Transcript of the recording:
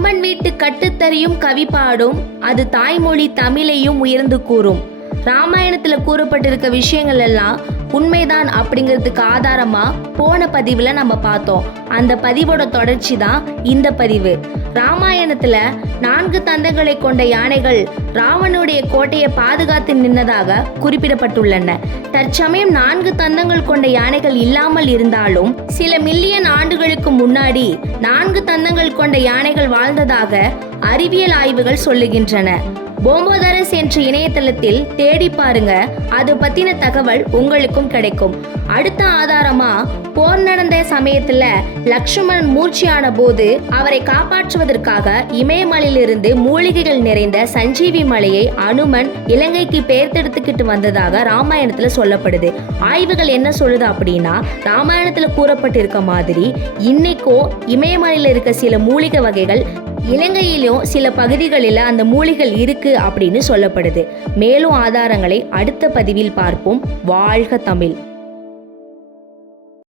அம்மன் வீட்டு கட்டுத்தறியும் கவி பாடும், அது தாய்மொழி தமிழையும் உயர்ந்து கூறும். ராமாயணத்துல கூறப்பட்டிருக்க விஷயங்கள் எல்லாம் உண்மைதான் அப்படிங்கிறதுக்கு ஆதாரமா போன பதிவுல நம்ம பார்த்தோம். அந்த பதிவோட தொடர்ச்சி தான் இந்த பதிவு. ராமாயணத்துல 4 தந்தங்களை கொண்ட யானைகள் ராவனுடைய கோட்டையை பாதுகாத்து நின்னதாக குறிப்பிடப்பட்டுள்ளன. தற்சமயம் 4 தந்தங்கள் கொண்ட யானைகள் இல்லாமல் இருந்தாலும் சில மில்லியன் ஆண்டுகளுக்கு முன்னாடி 4 தந்தங்கள் கொண்ட யானைகள் வாழ்ந்ததாக அறிவியல் ஆய்வுகள் சொல்லுகின்றன. போம்போதரஸ் என்ற இணையதளத்தில் தேடி பாருங்க, அது பத்தின தகவல் உங்களுக்கும் கிடைக்கும். அடுத்த ஆதாரமா, போர் நடந்த சமயத்துல லக்ஷ்மணன் மூர்ச்சியான போது அவரை காப்பாற்றுவதற்காக இமயமலையிலிருந்து மூலிகைகள் நிறைந்த சஞ்சீவி மலையை அனுமன் இலங்கைக்கு பெயர்த்தெடுத்துக்கிட்டு வந்ததாக ராமாயணத்துல சொல்லப்படுது. ஆய்வுகள் என்ன சொல்லுது அப்படின்னா, ராமாயணத்துல கூறப்பட்டிருக்க மாதிரி இன்னைக்கோ இமயமலையில இருக்க சில மூலிகை வகைகள் இலங்கையிலும் சில பகுதிகளில் அந்த மூலிகள் இருக்கு அப்படின்னு சொல்லப்படுது. மேலும் ஆதாரங்களை அடுத்த பதிவில் பார்ப்போம். வாழ்க தமிழ்.